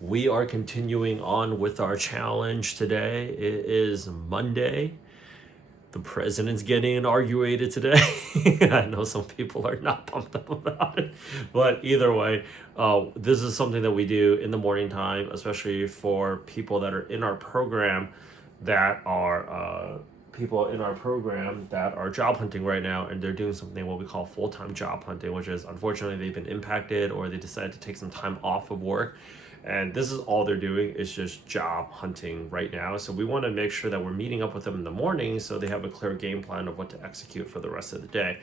We are continuing on with our challenge today. It is Monday. The president's getting inaugurated today. I know some people are not pumped up about it, but either way, this is something that we do in the morning time, especially for people that are in our program that are job hunting right now, and they're doing something what we call full-time job hunting, which is unfortunately they've been impacted or they decided to take some time off of work, and this is all they're doing is just job hunting right now. So we want to make sure that we're meeting up with them in the morning so they have a clear game plan of what to execute for the rest of the day.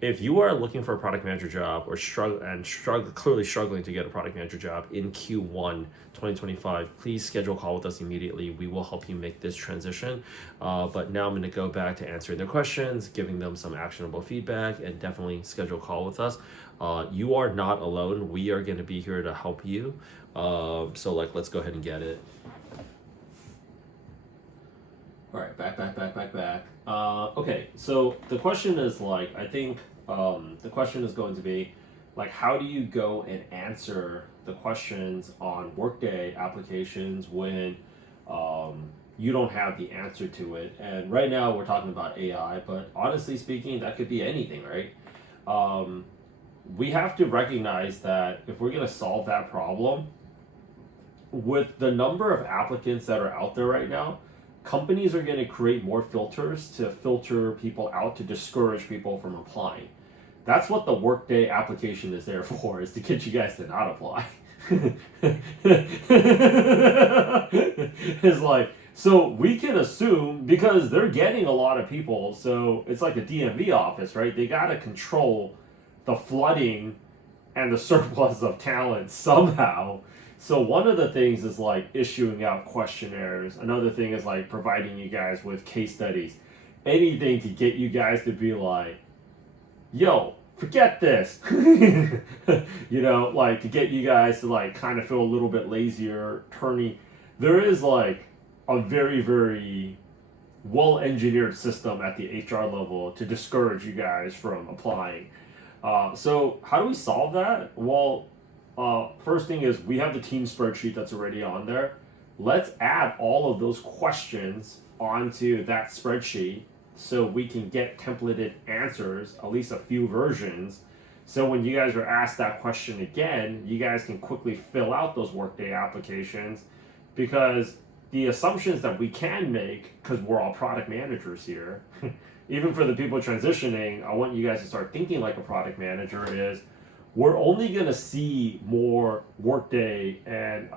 If you are looking for a product manager job or clearly struggling to get a product manager job in Q1 2025, please schedule a call with us immediately. We will help you make this transition. But now I'm going to go back to answering their questions, giving them some actionable feedback, and definitely schedule a call with us. You are not alone. We are going to be here to help you. So let's go ahead and get it. All right, back. Okay, so the question is I think the question is going to be how do you go and answer the questions on Workday applications when you don't have the answer to it? And right now we're talking about AI, but honestly speaking, that could be anything, right? We have to recognize that if we're going to solve that problem, with the number of applicants that are out there right now, companies are going to create more filters to filter people out, to discourage people from applying. That's what the Workday application is there for, is to get you guys to not apply. It's so we can assume, because they're getting a lot of people, so it's like the DMV office, right? They got to control the flooding and the surplus of talent somehow. So one of the things is issuing out questionnaires. Another thing is providing you guys with case studies. Anything to get you guys to be yo, forget this. To get you guys to kind of feel a little bit lazier, turning. There is a very, very well engineered system at the HR level to discourage you guys from applying. So how do we solve that? Well, first thing is we have the team spreadsheet that's already on there. Let's add all of those questions onto that spreadsheet so we can get templated answers, at least a few versions. So when you guys are asked that question again, you guys can quickly fill out those Workday applications, because the assumptions that we can make, because we're all product managers here, even for the people transitioning, I want you guys to start thinking like a product manager, is we're only going to see more Workday and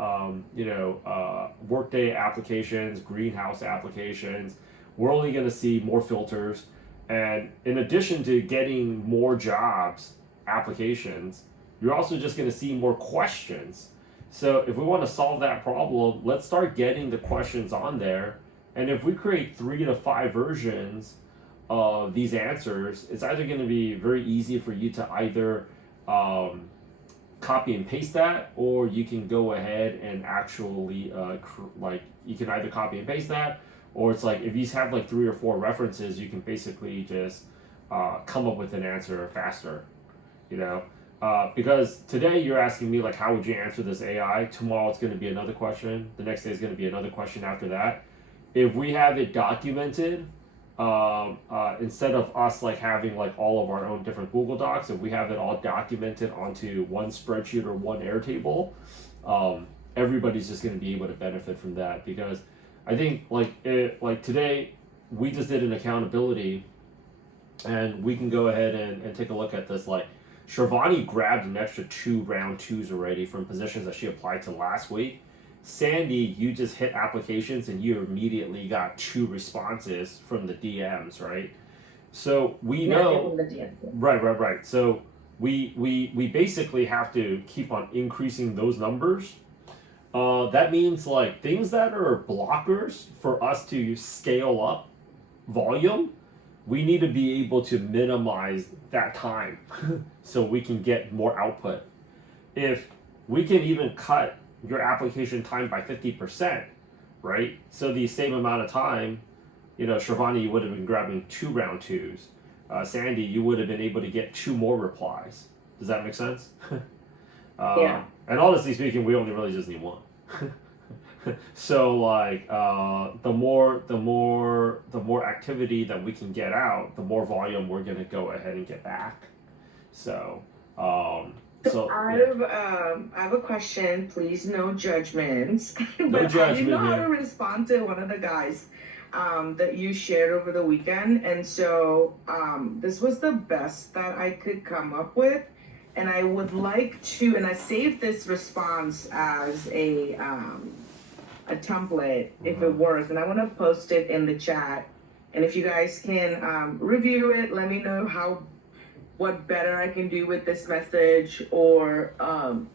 Workday applications, greenhouse applications. We're only going to see more filters, and in addition to getting more jobs applications, you're also just going to see more questions. So if we want to solve that problem, let's start getting the questions on there, and if we create 3 to 5 versions of these answers, it's either going to be very easy for you to either copy and paste that, or you can go ahead and actually you can either copy and paste that, or it's if you have 3 or 4 references, you can basically just come up with an answer faster, because today you're asking me how would you answer this AI. Tomorrow it's going to be another question, the next day is going to be another question after that. If we have it documented, instead of us having all of our own different Google Docs, if we have it all documented onto one spreadsheet or one Airtable, everybody's just going to be able to benefit from that. Because I think today we just did an accountability, and we can go ahead and take a look at this. Shravani grabbed an extra 2 round 2s already from positions that she applied to last week. Sandy, you just hit applications and you immediately got 2 responses from the DMs, right? So we know, right. So we basically have to keep on increasing those numbers. That means things that are blockers for us to scale up volume, we need to be able to minimize that time so we can get more output. If we can even cut your application time by 50%, right? So the same amount of time, Shravani, you would have been grabbing 2 round 2s. Sandy, you would have been able to get 2 more replies. Does that make sense? Yeah. And honestly speaking, we only really just need 1. So like the more activity that we can get out, the more volume we're gonna go ahead and get back. So um So so I yeah, have I have a question. Please, no judgments. no But I didn't know judgment how to here. respond to one of the guys that you shared over the weekend, and so this was the best that I could come up with, and I would like to, and I saved this response as a template if it works, and I want to post it in the chat. And if you guys can review it, let me know how what better I can do with this message, or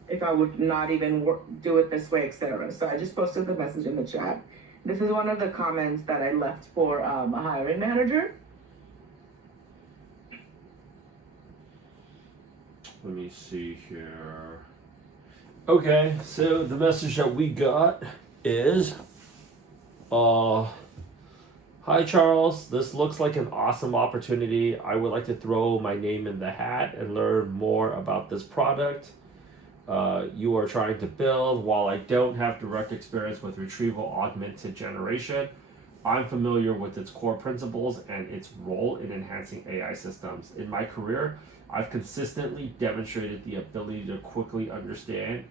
if I would not even do it this way, etc. So I just posted the message in the chat. This is one of the comments that I left for a hiring manager. Let me see here. Okay, so the message that we got is uh hi Charles, this looks like an awesome opportunity. I would like to throw my name in the hat and learn more about this product you are trying to build. While I don't have direct experience with retrieval augmented generation, I'm familiar with its core principles and its role in enhancing AI systems. In my career, I've consistently demonstrated the ability to quickly understand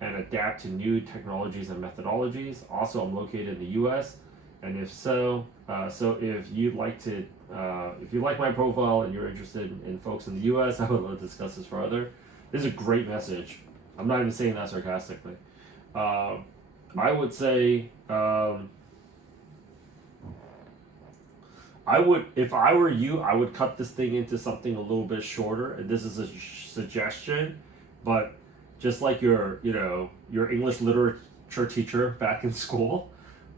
and adapt to new technologies and methodologies. Also, I'm located in the U.S., and so if you'd like to, if you like my profile and you're interested in folks in the U.S., I would love to discuss this further. This is a great message. I'm not even saying that sarcastically. I would say. I would, if I were you, I would cut this thing into something a little bit shorter. And this is a suggestion, but just like your English literature teacher back in school,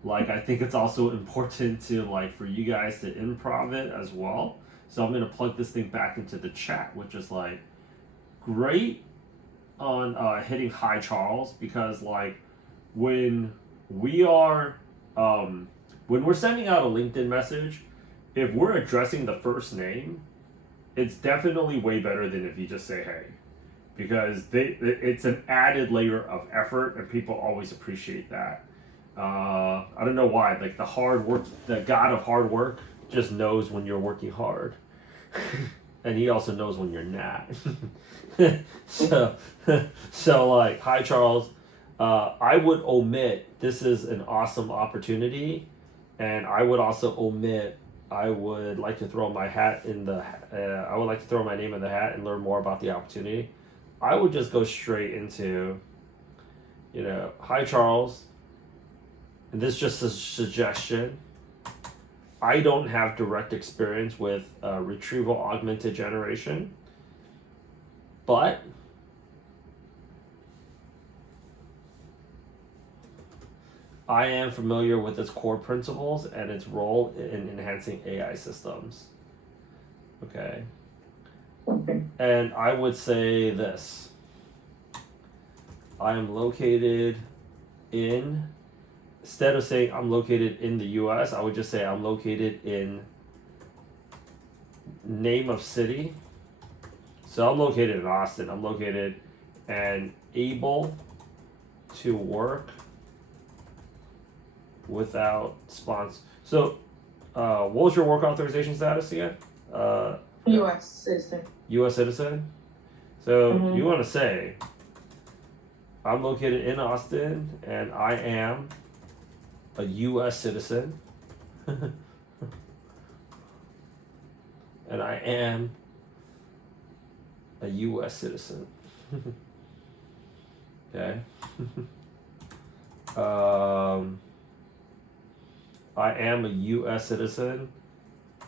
like I think it's also important to like for you guys to improv it as well. So I'm gonna plug this thing back into the chat, which is like great on hitting hi Charles, because like when we are when we're sending out a LinkedIn message, if we're addressing the first name, it's definitely way better than if you just say hey, because it's an added layer of effort, and people always appreciate that. I don't know why. Like the hard work, the god of hard work, just knows when you're working hard, and he also knows when you're not. so, so like, hi Charles. I would omit. This is an awesome opportunity, and I would also omit. I would like to throw my hat in the. I would like to throw my name in the hat and learn more about the opportunity. I would just go straight into, hi Charles. And this is just a suggestion. I don't have direct experience with retrieval augmented generation, but I am familiar with its core principles and its role in enhancing AI systems. Okay. And I would say this. I am located in, instead of saying I'm located in the US, I would just say I'm located in name of city. So I'm located in Austin. I'm located and able to work without sponsor. So, what was your work authorization status again? U.S. citizen. U.S. citizen. So you want to say, I'm located in Austin and I am a U.S. citizen, and I am a U.S. citizen. Okay. I am a U.S. citizen.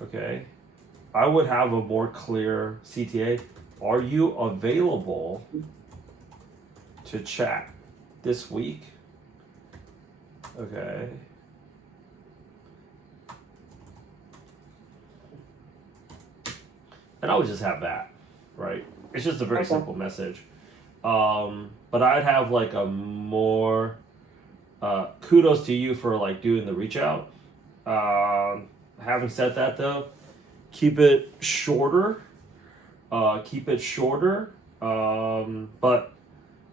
Okay. I would have a more clear CTA. Are you available to chat this week? Okay. And I would just have that, right? It's just a very simple message. But I'd have like a more kudos to you for like doing the reach out. Having said that though, keep it shorter. But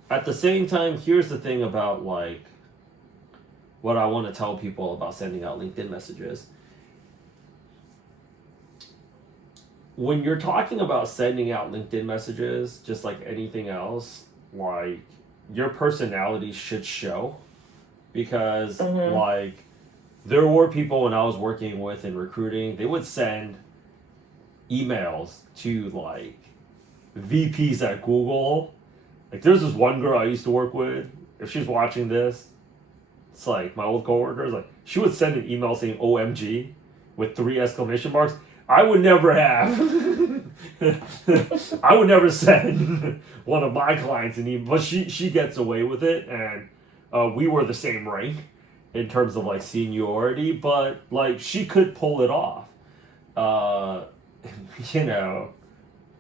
at the same time, here's the thing about like what I want to tell people about sending out LinkedIn messages. When you're talking about sending out LinkedIn messages, just like anything else, like your personality should show, because like there were people when I was working with in recruiting, they would send emails to like VPs at Google. Like there's this one girl I used to work with. If she's watching this, it's like my old coworker. Like she would send an email saying "OMG" with 3 exclamation marks. I would never have. I would never send one of my clients an email, but she gets away with it, and we were the same rank in terms of like seniority, but like she could pull it off. You know,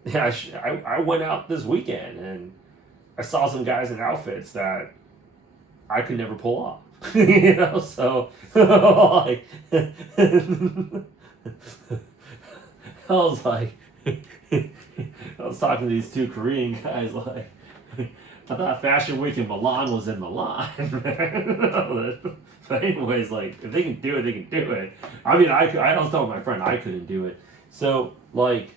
yeah. I went out this weekend and I saw some guys in outfits that I could never pull off. You know, so like I was like, I was talking to these 2 Korean guys like, I thought Fashion Week in Milan was in Milan, man. But anyways, like, if they can do it, they can do it. I mean, I was telling my friend I couldn't do it. So, like,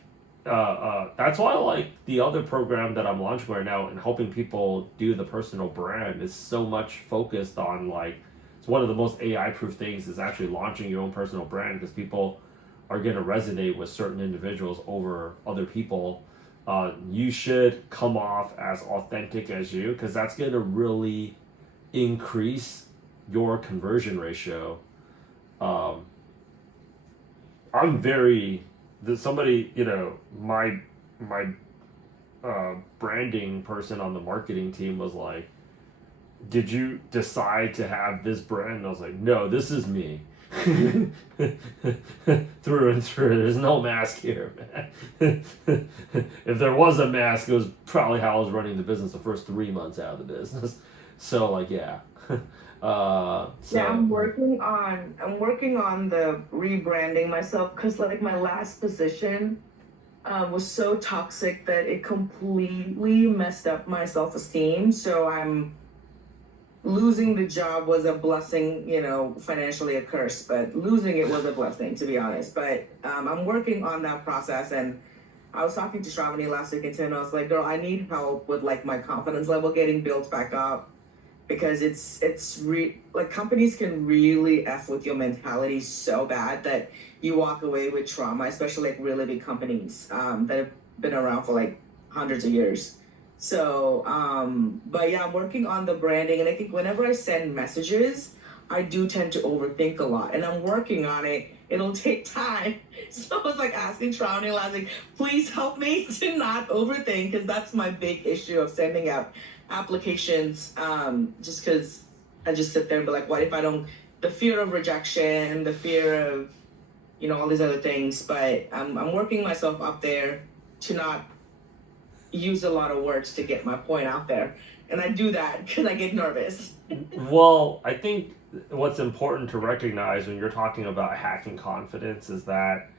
that's why, like, the other program that I'm launching right now and helping people do the personal brand is so much focused on, like, it's one of the most AI-proof things is actually launching your own personal brand, because people are going to resonate with certain individuals over other people. You should come off as authentic as you, because that's going to really increase your conversion ratio. I'm very, somebody, you know, my branding person on the marketing team was like, did you decide to have this brand? And I was like, no, this is me. Through and through. There's no mask here, man. If there was a mask, it was probably how I was running the business the first 3 months out of the business. So like, yeah. Yeah, I'm working on the rebranding myself, because like my last position was so toxic that it completely messed up my self-esteem. So I'm losing the job was a blessing, you know, financially a curse, but losing it was a blessing, to be honest. But I'm working on that process, and I was talking to Shravani last week, and I was like, girl, I need help with like my confidence level getting built back up, because like companies can really F with your mentality so bad that you walk away with trauma, especially like really big companies that have been around for like hundreds of years. So, but yeah, I'm working on the branding, and I think whenever I send messages, I do tend to overthink a lot, and I'm working on it. It'll take time. So I was like asking Shravani last week, please help me to not overthink, because that's my big issue of sending out applications. Just because I just sit there and be like, what if I don't? The fear of rejection, the fear of, you know, all these other things. But I'm working myself up there to not use a lot of words to get my point out there, and I do that because I get nervous. Well, I think what's important to recognize when you're talking about hacking confidence is that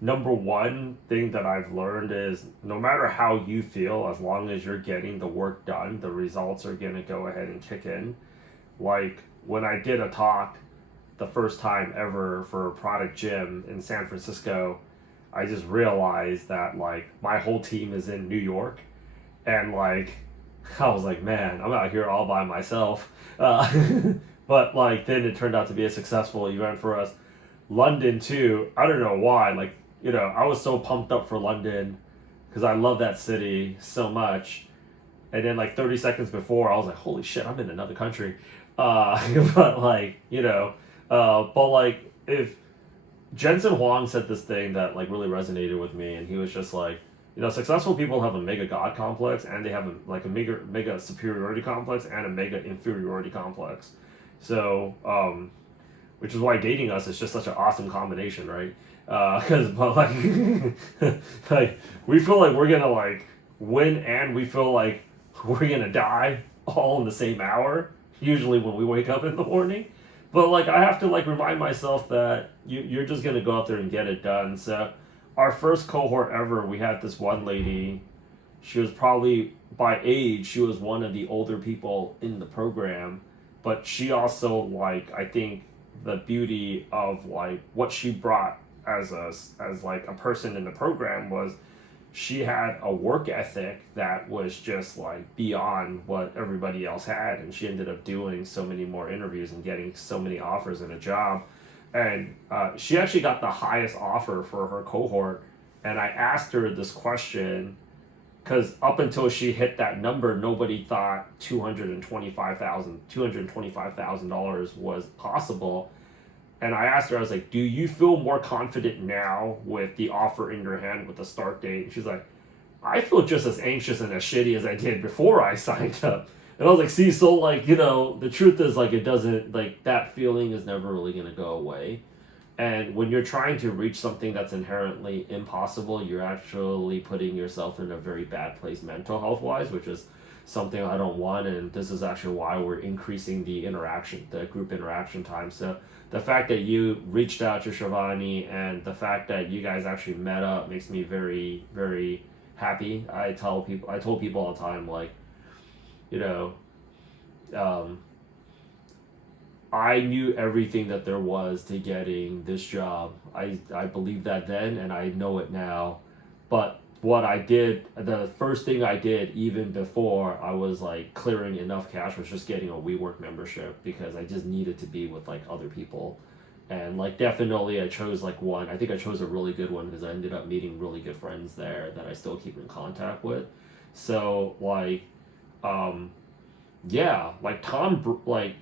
number one thing that I've learned is no matter how you feel, as long as you're getting the work done, the results are going to go ahead and kick in. Like when I did a talk the first time ever for Product Gym in San Francisco, I just realized that like my whole team is in New York, and like I was like, man, I'm out here all by myself. But like then it turned out to be a successful event for us. London too. I don't know why. Like, you know, I was so pumped up for London because I love that city so much. And then like 30 seconds before, I was like, holy shit, I'm in another country. But like, you know, but like if Jensen Huang said this thing that like really resonated with me, and he was just like, you know, successful people have a mega god complex, and they have a mega superiority complex and a mega inferiority complex. So, which is why dating us is just such an awesome combination, right? Because but like, like we feel like we're gonna like win, and we feel like we're gonna die all in the same hour. Usually when we wake up in the morning. But like I have to like remind myself that you're just gonna go out there and get it done. So our first cohort ever, we had this one lady. She was probably by age, she was one of the older people in the program, but she also, like, I think the beauty of like what she brought as like a person in the program was she had a work ethic that was just like beyond what everybody else had, and she ended up doing so many more interviews and getting so many offers and a job. And she actually got the highest offer for her cohort. And I asked her this question because up until she hit that number, nobody thought $225,000 was possible. And I asked her, I was like, "Do you feel more confident now with the offer in your hand with the start date?" And she's like, "I feel just as anxious and as shitty as I did before I signed up." And I was like, "See, so like, the truth is like it doesn't, like, that feeling is never really gonna go away." And when you're trying to reach something that's inherently impossible, you're actually putting yourself in a very bad place mental health wise, which is something I don't want. And this is actually why we're increasing the group interaction time. So the fact that you reached out to Shivani and the fact that you guys actually met up makes me very, very happy. I told people all the time, like, you know, um, I knew everything that there was to getting this job. I believed that then and I know it now. But what I did, the first thing I did, even before I was like clearing enough cash, was just getting a WeWork membership because I just needed to be with like other people. And like definitely I chose like one. I think I chose a really good one because I ended up meeting really good friends there that I still keep in contact with. So like, um, yeah, like like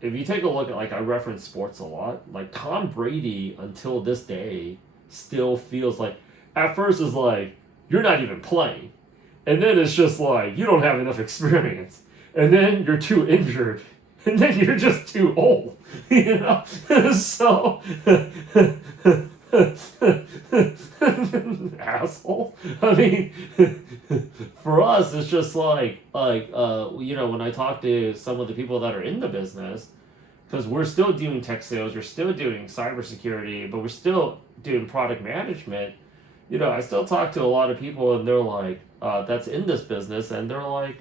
if you take a look at, like, I reference sports a lot, like Tom Brady until this day still feels like, at first it's like you're not even playing, and then it's just like you don't have enough experience, and then you're too injured, and then you're just too old, so asshole. I mean, for us, it's just when I talk to some of the people that are in the business, because we're still doing tech sales, we're still doing cybersecurity, but we're still doing product management. I still talk to a lot of people, and they're like, that's in this business, and they're like,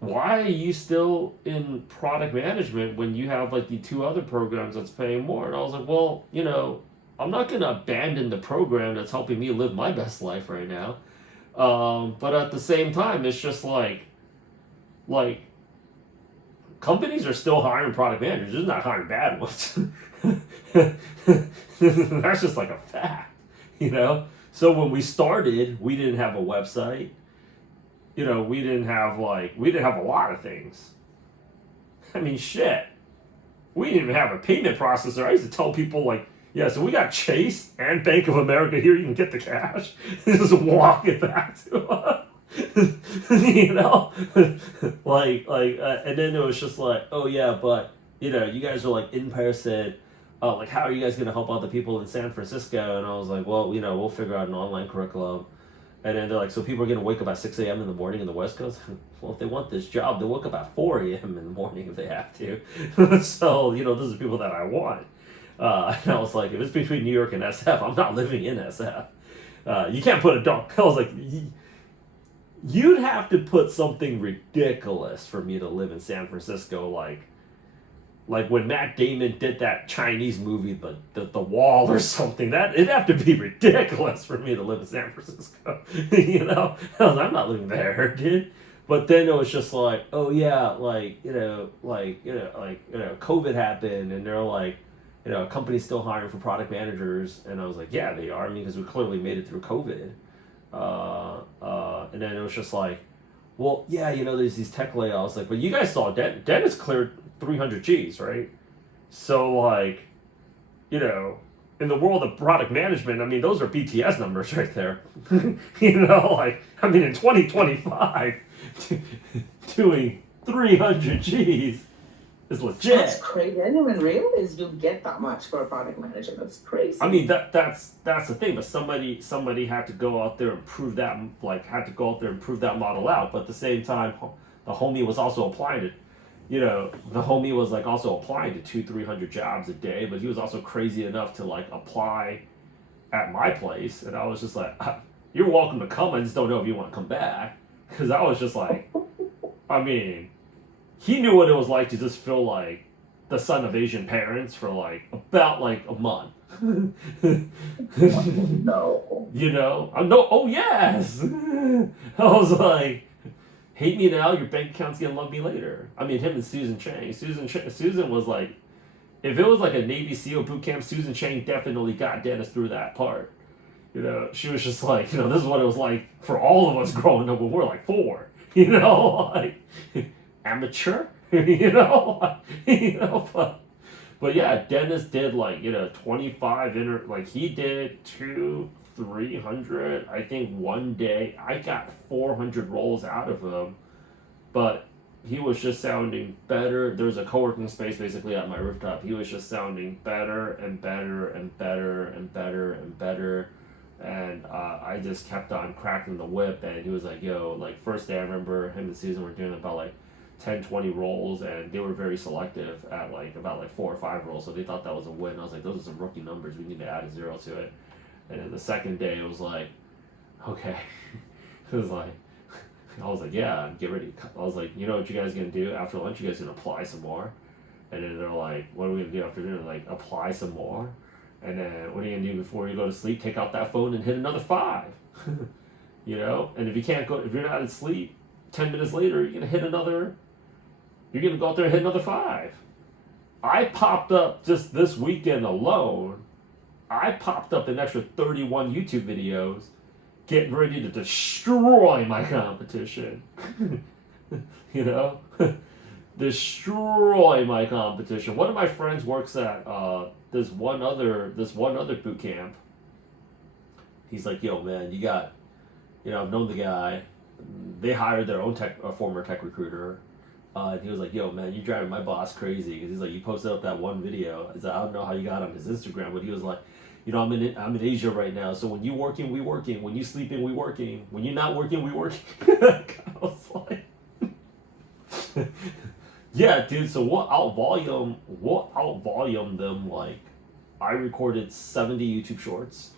why are you still in product management when you have like the two other programs that's paying more? And I was like, well, I'm not gonna abandon the program that's helping me live my best life right now. But at the same time, it's just like companies are still hiring product managers. They're not hiring bad ones. That's just like a fact, So when we started, we didn't have a website. We didn't have a lot of things. I mean, shit. We didn't even have a payment processor. I used to tell people, like, yeah, so we got Chase and Bank of America here. You can get the cash. Just walk it back to us. And then it was just like, oh yeah, but you guys are like in person. Like, how are you guys gonna help out the people in San Francisco? And I was like, well, we'll figure out an online curriculum. And then they're like, so people are going to wake up at 6 a.m. in the morning in the West Coast? Well, if they want this job, they'll wake up at 4 a.m. in the morning if they have to. So, those are people that I want. And I was like, if it's between New York and SF, I'm not living in SF. You can't put a dog. I was like, you'd have to put something ridiculous for me to live in San Francisco, like when Matt Damon did that Chinese movie, the Wall or something. That it'd have to be ridiculous for me to live in San Francisco. I'm not living there, dude. But then it was just like, oh yeah, COVID happened, and they're like, companies still hiring for product managers, and I was like, yeah, they are. I mean, because we clearly made it through COVID. And then it was just like, well, yeah, there's these tech layoffs, like, but you guys saw Dennis cleared 300 G's, right? So, like, in the world of product management, I mean, those are BTS numbers right there. In 2025, doing 300 G's is legit. That's crazy. I didn't even realize you get that much for a product manager. That's crazy. I mean, that's the thing. But somebody had to go out there and prove that, model out. But at the same time, the homie was also applying to. The homie was like also applying to 200-300 jobs a day, but he was also crazy enough to like apply at my place, and I was just like, "You're welcome to come. I just don't know if you want to come back," because I was just like, I mean, he knew what it was like to just feel like the son of Asian parents for like about like a month. No. You know, I'm no. Oh yes. I was like, hate me now, your bank account's gonna love me later. I mean, him and Susan Chang. Susan was like, if it was like a Navy SEAL boot camp, Susan Chang definitely got Dennis through that part. You know, she was just like, you know, this is what it was like for all of us growing up when we were like 4. You know, like amateur. You know, but yeah, Dennis did like 25 like he did 200-300. I think one day I got 400 rolls out of him, but he was just sounding better. There's a co-working space basically at my rooftop. He was just sounding better and better and better and better and better. And I just kept on cracking the whip, and he was like, yo, like first day I remember him and Susan were doing about like 10-20 rolls, and they were very selective at like about like 4 or 5 rolls, so they thought that was a win. I was like, those are some rookie numbers, we need to add a 0 to it. And then the second day it was like, okay. It was like, I was like, yeah, get ready. I was like, you know what you guys gonna do after lunch? You guys gonna apply some more? And then they're like, what are we gonna do after dinner? Like, apply some more. And then what are you gonna do before you go to sleep? Take out that phone and hit another 5. You know, and if you're not asleep, 10 minutes later you're gonna go out there and hit another 5. I popped up just this weekend alone. I popped up an extra 31 YouTube videos, getting ready to destroy my competition. You know, destroy my competition. One of my friends works at this one other boot camp. He's like, yo man, I've known the guy. They hired their own former tech recruiter. And he was like, yo man, you're driving my boss crazy, because he's like, you posted up that one video. He's like, I don't know how you got on his Instagram, but he was like, I'm in Asia right now, so when you working, we working. When you sleeping, we working. When you're not working, we working. I was like, yeah, dude. So we'll out volume them. Like, I recorded 70 YouTube shorts.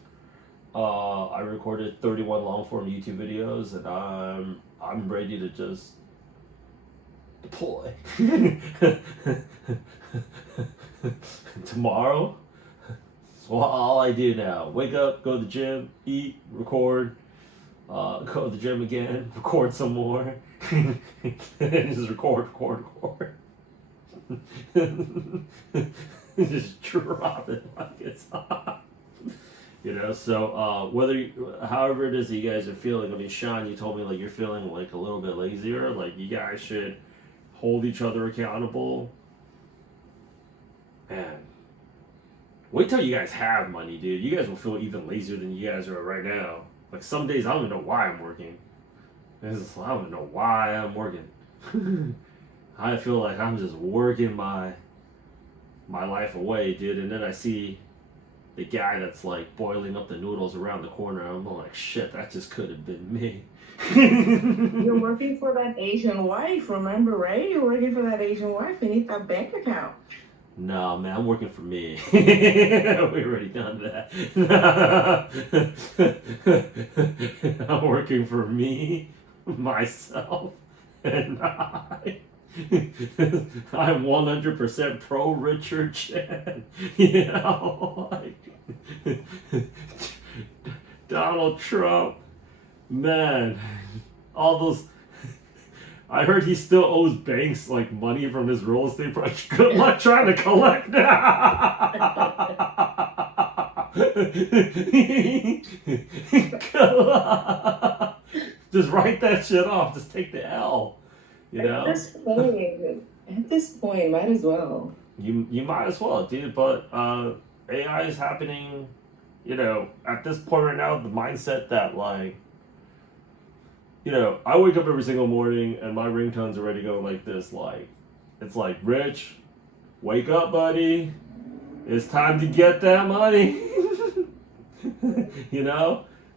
I recorded 31 long form YouTube videos, and I'm ready to just deploy. Tomorrow. So all I do now, wake up, go to the gym, eat, record, go to the gym again, record some more, and just record. Just drop it like it's hot. So however it is that you guys are feeling, I mean, Sean, you told me like you're feeling like a little bit lazier, like you guys should hold each other accountable. Man, wait till you guys have money, dude. You guys will feel even lazier than you guys are right now. Like some days I don't even know why I'm working. I don't even know why I'm working. I feel like I'm just working my life away, dude. And then I see the guy that's like boiling up the noodles around the corner. I'm like, shit, that just could have been me. You're working for that Asian wife, remember, right? You're working for that Asian wife. You need that bank account. No, man, I'm working for me. We already done that. I'm working for me, myself, and I. I'm 100% pro Richard Chen. Like Donald Trump, man, all those. I heard he still owes banks like money from his real estate project. Good luck trying to collect now. Just write that shit off. Just take the L. At this point, might as well. You might as well, dude. But AI is happening. At this point right now, the mindset that like. I wake up every single morning and my ringtones already go like this, like, it's like, Rich, wake up, buddy. It's time to get that money.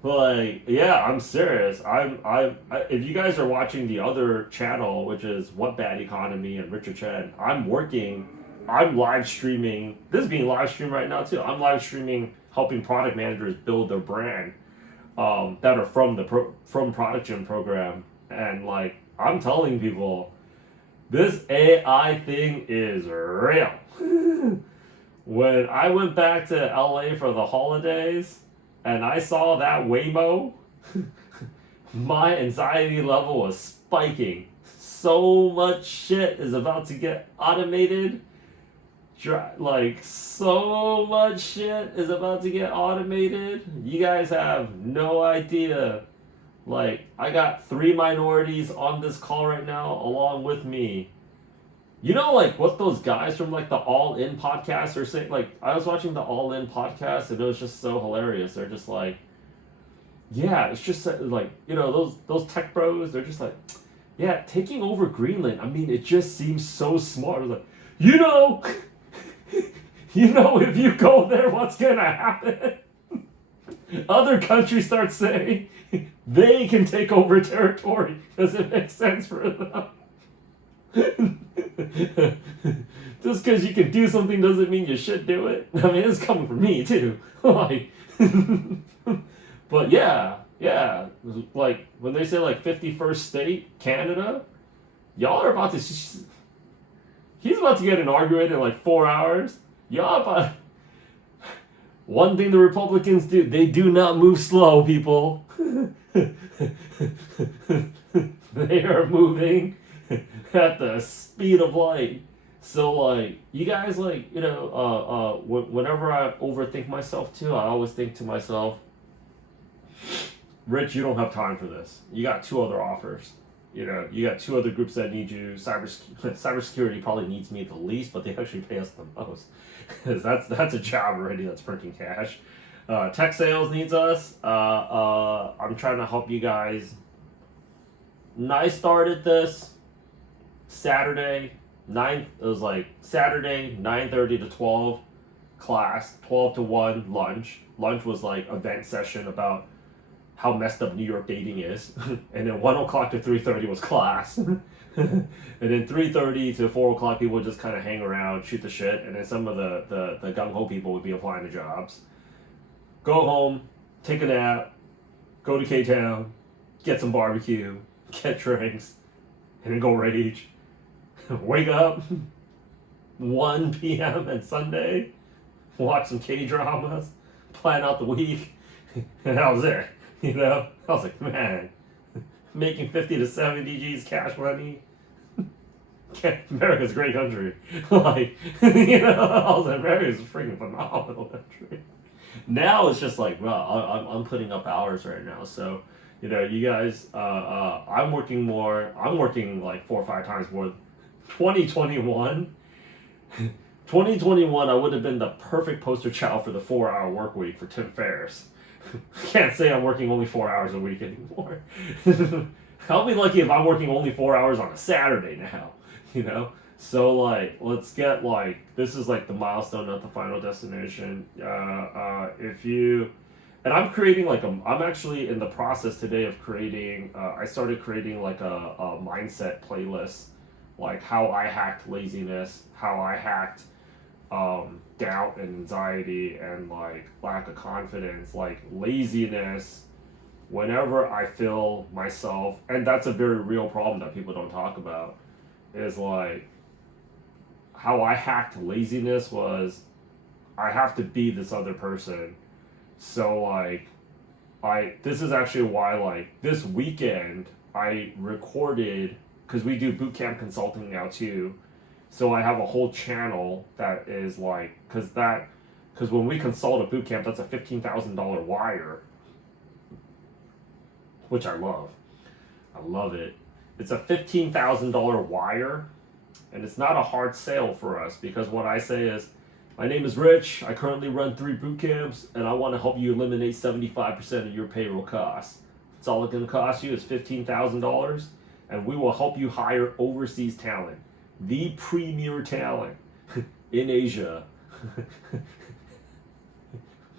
Like, yeah, I'm serious. If you guys are watching the other channel, which is What Bad Economy and Richard Chen, I'm live streaming. This is being live streamed right now too. I'm live streaming helping product managers build their brand. That are from the Product Gym program, and like I'm telling people, This AI thing is real. When I went back to LA for the holidays and I saw that Waymo, my anxiety level was spiking. So much shit is about to get automated. Like, so much shit is about to get automated. You guys have no idea. Like, I got 3 minorities on this call right now along with me. You know, like, what those guys from, like, the All In podcast are saying? Like, I was watching the All In podcast and it was just so hilarious. They're just like, yeah, it's just like, you know, those tech bros, they're just like, yeah, taking over Greenland, I mean, it just seems so smart. Like, you know, if you go there, what's gonna happen? Other countries start saying they can take over territory because it makes sense for them. Just because you can do something doesn't mean you should do it. I mean, it's coming from me too. Like, but yeah, like when they say like 51st state, Canada, y'all are about to. He's about to get inaugurated in like 4 hours. Y'all about. One thing the Republicans do, they do not move slow, people. They are moving at the speed of light. So, like, you guys, like, you know, whenever I overthink myself, too, I always think to myself, Rich, you don't have time for this. You got 2 other offers. You know, you got 2 other groups that need you. Cybersecurity probably needs me the least, but they actually pay us the most. Because that's a job already that's printing cash. Tech sales needs us. I'm trying to help you guys. I started this Saturday, it was like Saturday, 9:30 to 12 class, 12 to 1 lunch. Lunch was like event session about how messed up New York dating is. And then 1 o'clock to 3:30 was class. And then 3:30 to 4 o'clock people would just kind of hang around, shoot the shit, and then some of the gung-ho people would be applying to jobs. Go home, take a nap, go to K-Town, get some barbecue, get drinks, and then go rage. Wake up 1 p.m. on Sunday, watch some K-dramas, plan out the week, and that was it. You know? I was like, man, making 50 to 70 G's cash money. America's a great country. Like, you know, I was like, America's a freaking phenomenal country. Now it's just like, well, I'm putting up hours right now. So, you know, you guys, I'm working like 4 or 5 times more. 2021, I would have been the perfect poster child for the 4-hour work week for Tim Ferriss. Can't say I'm working only 4 hours a week anymore. I'll be lucky if I'm working only 4 hours on a Saturday now, you know? So, like, let's get, like, this is, like, the milestone, not the final destination. And I'm creating, like, I'm actually in the process today of creating, I started creating, like, a mindset playlist, like, how I hacked laziness, how I hacked doubt and anxiety and like lack of confidence, like laziness. Whenever I feel myself, and that's a very real problem that people don't talk about, is like how I hacked laziness was I have to be this other person. So like this is actually why like this weekend I recorded, because we do boot camp consulting now too. So I have a whole channel that is like, because when we consult a boot camp, that's a $15,000 wire, which I love. I love it. It's a $15,000 wire, and it's not a hard sale for us, because what I say is, my name is Rich, I currently run 3 boot camps, and I want to help you eliminate 75% of your payroll costs. That's all it's going to cost you is $15,000, and we will help you hire overseas talent. The premier talent in Asia.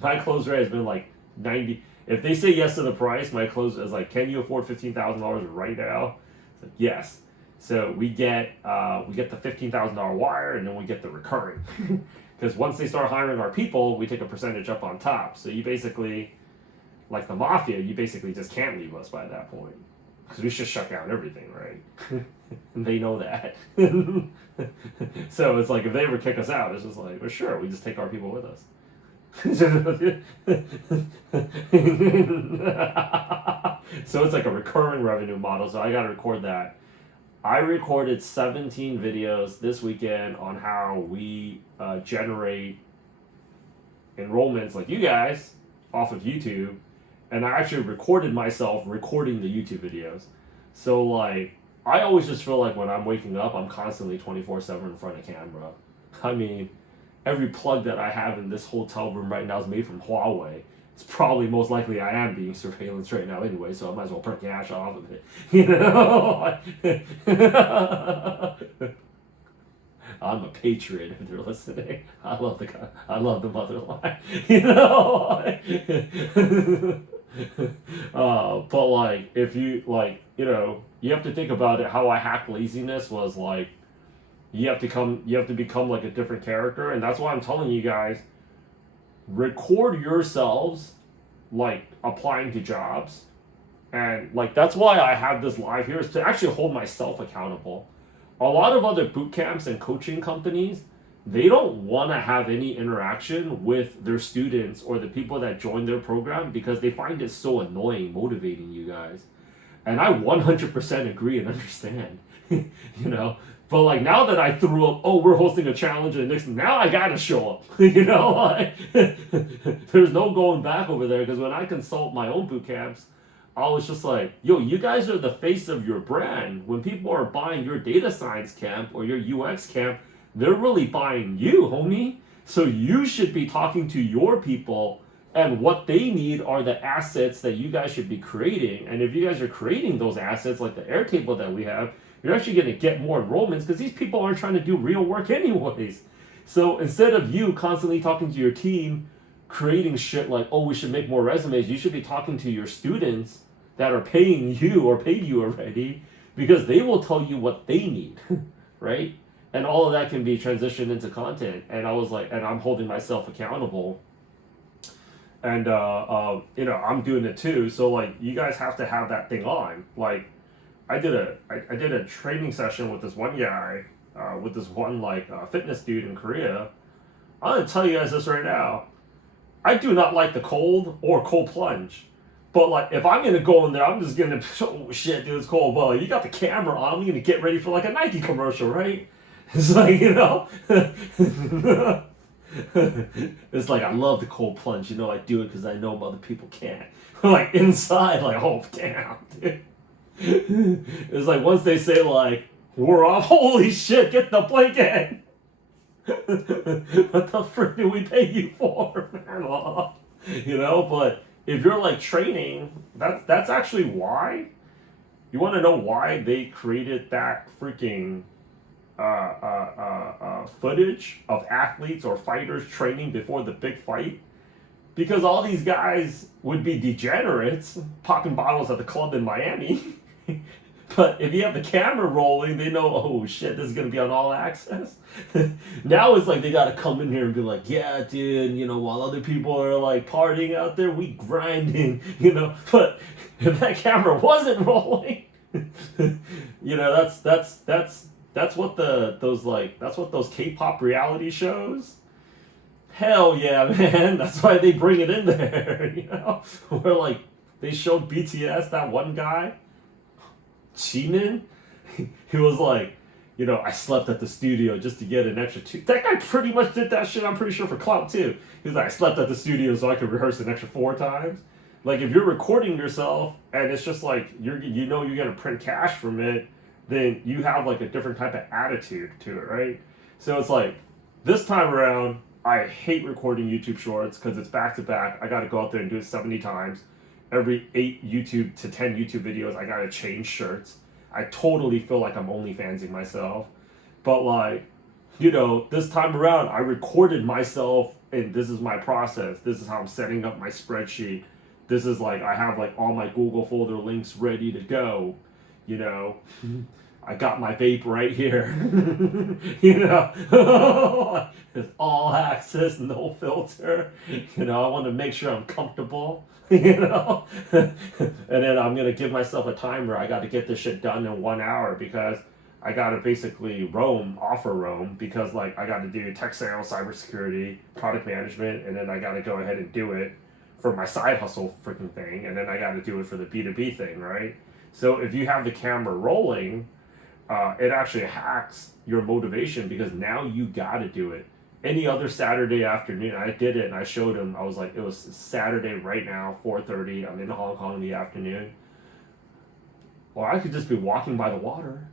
My close rate has been like 90. If they say yes to the price, my close is like, can you afford $15,000 right now? It's like, yes. So we get the $15,000 wire, and then we get the recurring. Because once they start hiring our people, we take a percentage up on top. So you basically, like the mafia, you basically just can't leave us by that point. because we should shut down everything, right? And they know that. So it's like if they ever kick us out, it's just like, well, sure, we just take our people with us. So it's like a recurring revenue model. So I got to record that. I recorded 17 videos this weekend on how we generate enrollments like you guys off of YouTube, and I actually recorded myself recording the YouTube videos. So like I always just feel like when I'm waking up, I'm constantly 24/7 in front of camera. I mean, every plug that I have in this hotel room right now is made from Huawei. It's probably most likely I am being surveillance right now anyway, so I might as well put cash off of it. You know? I'm a patriot if they're listening. I love the motherland. You know? But like if you like, you know, you have to think about it. How I hack laziness was like you have to become like a different character, and that's why I'm telling you guys, record yourselves like applying to jobs, and like that's why I have this live here, is to actually hold myself accountable. A lot of other boot camps and coaching companies, they don't want to have any interaction with their students or the people that join their program because they find it so annoying motivating you guys. And I 100% agree and understand. You know, but like now that I threw up, oh, we're hosting a challenge and next, now I gotta show up. You know, like, there's no going back over there, because when I consult my own boot camps, I was just like, yo, you guys are the face of your brand. When people are buying your data science camp or your UX camp, they're really buying you, homie. So you should be talking to your people, and what they need are the assets that you guys should be creating. And if you guys are creating those assets, like the Airtable that we have, you're actually going to get more enrollments, because these people aren't trying to do real work anyways. So instead of you constantly talking to your team, creating shit like, oh, we should make more resumes, you should be talking to your students that are paying you or paid you already, because they will tell you what they need, right? And all of that can be transitioned into content. And I was like, and I'm holding myself accountable. And, you know, I'm doing it too. So like, you guys have to have that thing on. Like, I did a training session with this one guy, with this one like fitness dude in Korea. I'm gonna tell you guys this right now. I do not like the cold or cold plunge. But like, if I'm gonna go in there, I'm just gonna, oh shit, dude, it's cold. Well, you got the camera on. I'm gonna get ready for like a Nike commercial, right? It's like, you know, it's like I love the cold plunge. You know, I do it because I know other people can't. Like inside, like, oh damn, dude. It's like once they say like we're off, holy shit, get the blanket. What the frick do we pay you for, man? You know, but if you're like training, that's actually why. You want to know why they created that freaking footage of athletes or fighters training before the big fight? Because all these guys would be degenerates popping bottles at the club in Miami. But if you have the camera rolling, they know, oh shit, this is going to be on all access. Now it's like they got to come in here and be like, yeah, dude, you know, while other people are like partying out there, we grinding, you know. But if that camera wasn't rolling, you know, that's what those K-pop reality shows. Hell yeah, man. That's why they bring it in there, you know. Where like they showed BTS, that one guy, Jimin, he was like, you know, I slept at the studio just to get an extra two. That guy pretty much did that shit, I'm pretty sure, for clout too. He's like, I slept at the studio so I could rehearse an extra 4 times. Like, if you're recording yourself and it's just like you're gonna print cash from it, then you have like a different type of attitude to it, right? So it's like this time around, I hate recording YouTube shorts because it's back to back. I gotta go out there and do it 70 times. Every 8 YouTube to 10 YouTube videos, I gotta change shirts. I totally feel like I'm OnlyFansing myself. But like, you know, this time around, I recorded myself, and this is my process. This is how I'm setting up my spreadsheet. This is like, I have like all my Google folder links ready to go, you know. I got my vape right here. You know, it's all access, no filter. You know, I want to make sure I'm comfortable. You know, and then I'm gonna give myself a timer. I got to get this shit done in 1 hour because I got to basically offer roam because like I got to do tech sales, cybersecurity, product management, and then I got to go ahead and do it for my side hustle freaking thing, and then I got to do it for the B2B thing, right? So if you have the camera rolling, it actually hacks your motivation because now you got to do it. Any other Saturday afternoon, I did it and I showed him. I was like, it was Saturday right now, 4:30. I'm in Hong Kong in the afternoon. Or I could just be walking by the water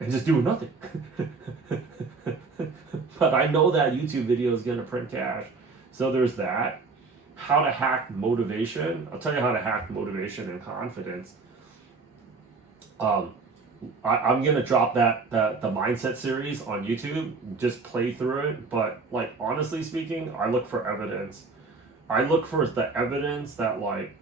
and just doing nothing. But I know that YouTube video is gonna print cash. So there's that. How to hack motivation. I'll tell you how to hack motivation and confidence. I'm gonna drop the mindset series on YouTube. Just play through it. But like honestly speaking, I look for evidence. I look for the evidence that like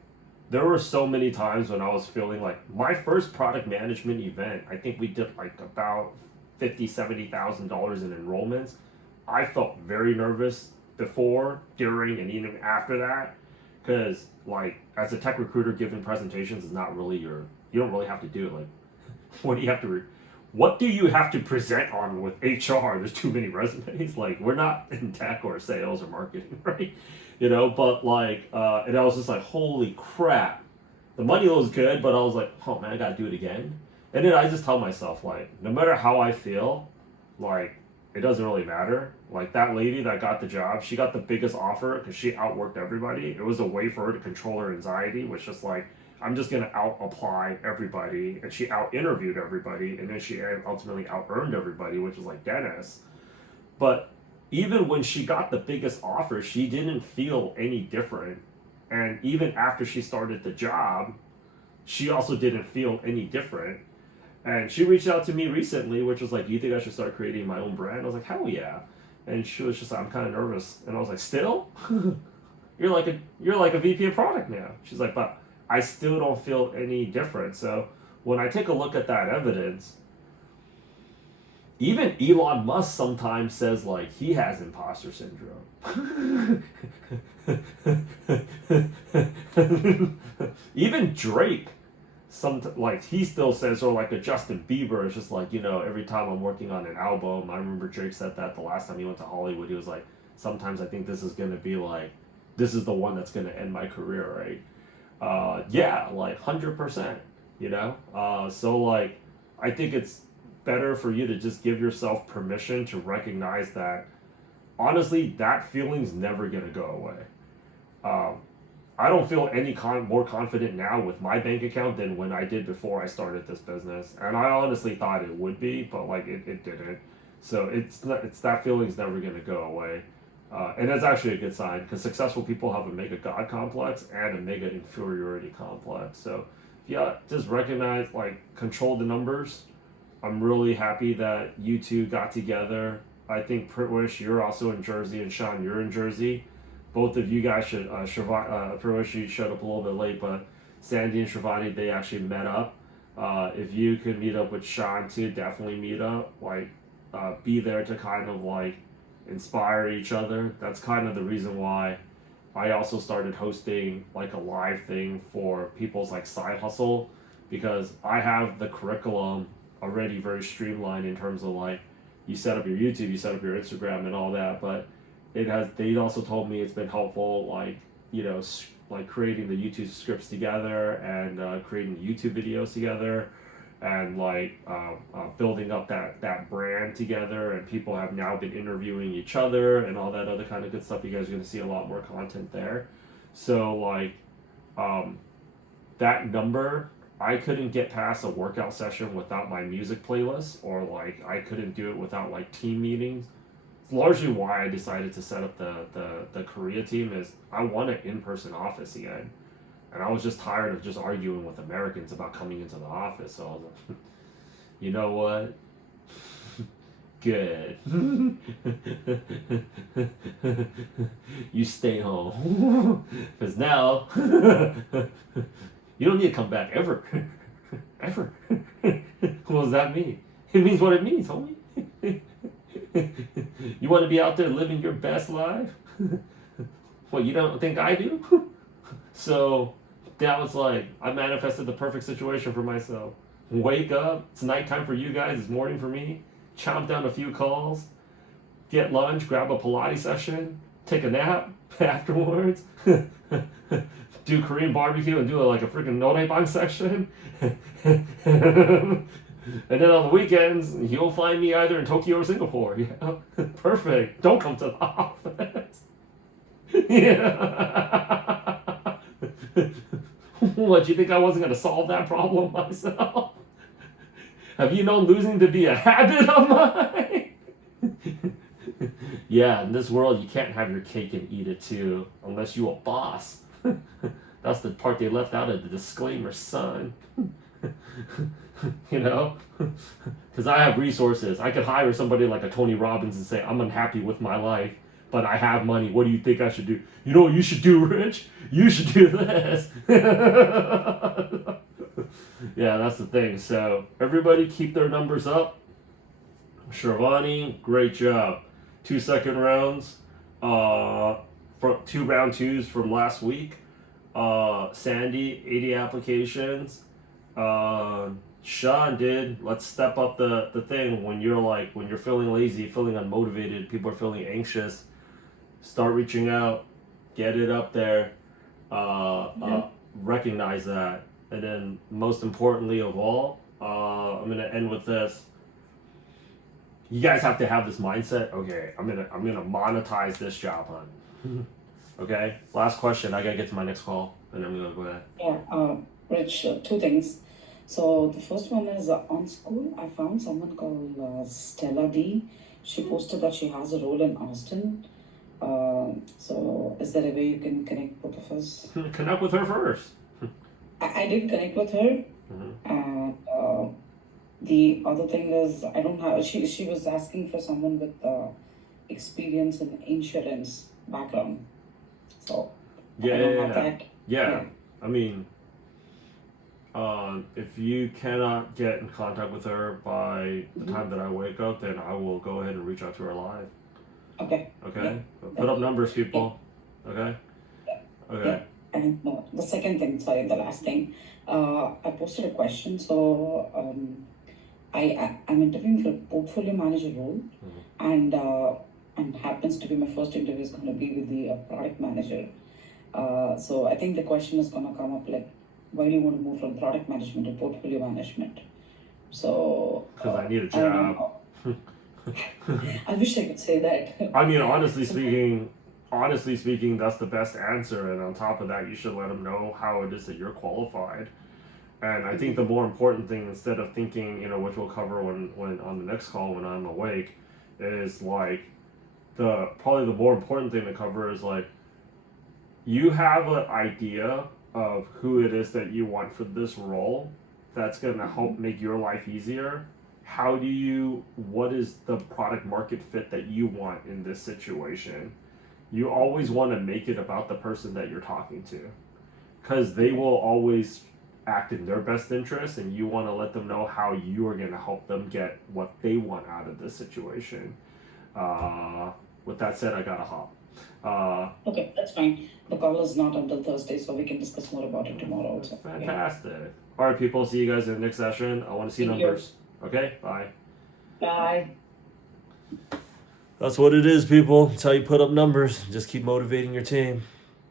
there were so many times when I was feeling like my first product management event. I think we did like about $50,000-$70,000 in enrollments. I felt very nervous before, during, and even after that, because like as a tech recruiter, giving presentations is not really you don't really have to do it. Like what do you have to what do you have to present on with HR? There's too many resumes. Like we're not in tech or sales or marketing, right? You know, but like and I was just like, holy crap. The money was good, but I was like, oh man, I gotta do it again. And then I just tell myself, like, no matter how I feel, like it doesn't really matter. Like that lady that got the job, she got the biggest offer because she outworked everybody. It was a way for her to control her anxiety, which just like I'm just gonna out apply everybody, and she out interviewed everybody, and then she ultimately out earned everybody, which was like Dennis. But even when she got the biggest offer, she didn't feel any different. And even after she started the job, she also didn't feel any different. And she reached out to me recently, which was like, "Do you think I should start creating my own brand?" I was like, "Hell yeah!" And she was just like, "I'm kind of nervous," and I was like, "Still, you're like a VP of product now." She's like, "But I still don't feel any different." So when I take a look at that evidence, even Elon Musk sometimes says like he has imposter syndrome. Even Drake, like he still says, or like a Justin Bieber is just like, you know, every time I'm working on an album, I remember Drake said that the last time he went to Hollywood, he was like, sometimes I think this is gonna be like, this is the one that's gonna end my career, right? Yeah, like 100%, you know. So like, I think it's better for you to just give yourself permission to recognize that honestly that feeling's never gonna go away. I don't feel any more confident now with my bank account than when I did before I started this business, and I honestly thought it would be, but like it didn't. So it's that feeling's never gonna go away, and that's actually a good sign because successful people have a mega god complex and a mega inferiority complex. So yeah, just recognize, like, control the numbers. I'm really happy that you two got together. I think Pritwish, you're also in Jersey, and Sean, you're in Jersey. Both of you guys should, Pritwish, you showed up a little bit late, but Sandy and Shivani, they actually met up. If you could meet up with Sean too, definitely meet up. Like, be there to kind of like inspire each other. That's kind of the reason why I also started hosting like a live thing for people's like side hustle, because I have the curriculum already very streamlined in terms of like, you set up your YouTube, you set up your Instagram and all that, but they also told me it's been helpful, like, you know, like creating the YouTube scripts together and creating YouTube videos together, and like building up that brand together, and people have now been interviewing each other and all that other kind of good stuff. You guys are going to see a lot more content there. So like that number, I couldn't get past a workout session without my music playlist, or like I couldn't do it without like team meetings. It's largely why I decided to set up the Korea team, is I want an in-person office again. And I was just tired of just arguing with Americans about coming into the office. So I was like, you know what? Good. You stay home. Because now, you don't need to come back ever. Ever. What does that mean? It means what it means, homie. You want to be out there living your best life? What, you don't think I do? So that was like, I manifested the perfect situation for myself. Wake up, it's nighttime for you guys, it's morning for me. Chomp down a few calls, get lunch, grab a Pilates session, take a nap afterwards, do Korean barbecue and do like a freaking noraebang section. And then on the weekends, you'll find me either in Tokyo or Singapore. Yeah, perfect. Don't come to the office. Yeah. What, you think I wasn't going to solve that problem myself? Have you known losing to be a habit of mine? Yeah, in this world, you can't have your cake and eat it too, unless you a boss. That's the part they left out of the disclaimer, son. You know? Because I have resources. I could hire somebody like a Tony Robbins and say, I'm unhappy with my life, but I have money. What do you think I should do? You know what you should do, Rich? You should do this. Yeah, that's the thing. So everybody keep their numbers up. Shravani, great job. 2 second rounds. For 2 round twos from last week. Sandy, 80 applications. Sean did. Let's step up the thing when you're feeling lazy, feeling unmotivated, people are feeling anxious. Start reaching out, get it up there, recognize that, and then most importantly of all, I'm gonna end with this. You guys have to have this mindset. Okay, I'm gonna monetize this job hunt. Okay. Last question. I gotta get to my next call, and I'm gonna go ahead. Yeah, Rich, 2 things. So the first one is on school, I found someone called Stella D. She posted that she has a role in Austin. So is there a way you can connect both of us? Connect with her first. I did connect with her, and the other thing is I don't have. She was asking for someone with experience in insurance background. So I don't have that. Yeah. I mean, if you cannot get in contact with her by the time that I wake up, then I will go ahead and reach out to her live. Okay. Okay? Put up numbers, people. Okay? Okay. Yeah. And the second thing, sorry, the last thing, I posted a question. So I'm interviewing for a portfolio manager role, and happens to be my first interview is going to be with the product manager. So I think the question is going to come up like, why do you want to move from product management to portfolio management? So Because I need a job. I wish I could say that. I mean, honestly speaking, that's the best answer. And on top of that, you should let them know how it is that you're qualified. And I think the more important thing, instead of thinking, which we'll cover when on the next call when I'm awake, is like probably the more important thing to cover is like, you have an idea of who it is that you want for this role that's going to help make your life easier. What is the product market fit that you want in this situation? You always want to make it about the person that you're talking to, because they will always act in their best interest, and you want to let them know how you are going to help them get what they want out of this situation. With that said, I gotta hop. Okay, that's fine. The call is not until Thursday, so we can discuss more about it tomorrow also. Fantastic. Yeah. All right, people. See you guys in the next session. I want to see numbers. Okay, bye. Bye. That's what it is, people. It's how you put up numbers. Just keep motivating your team.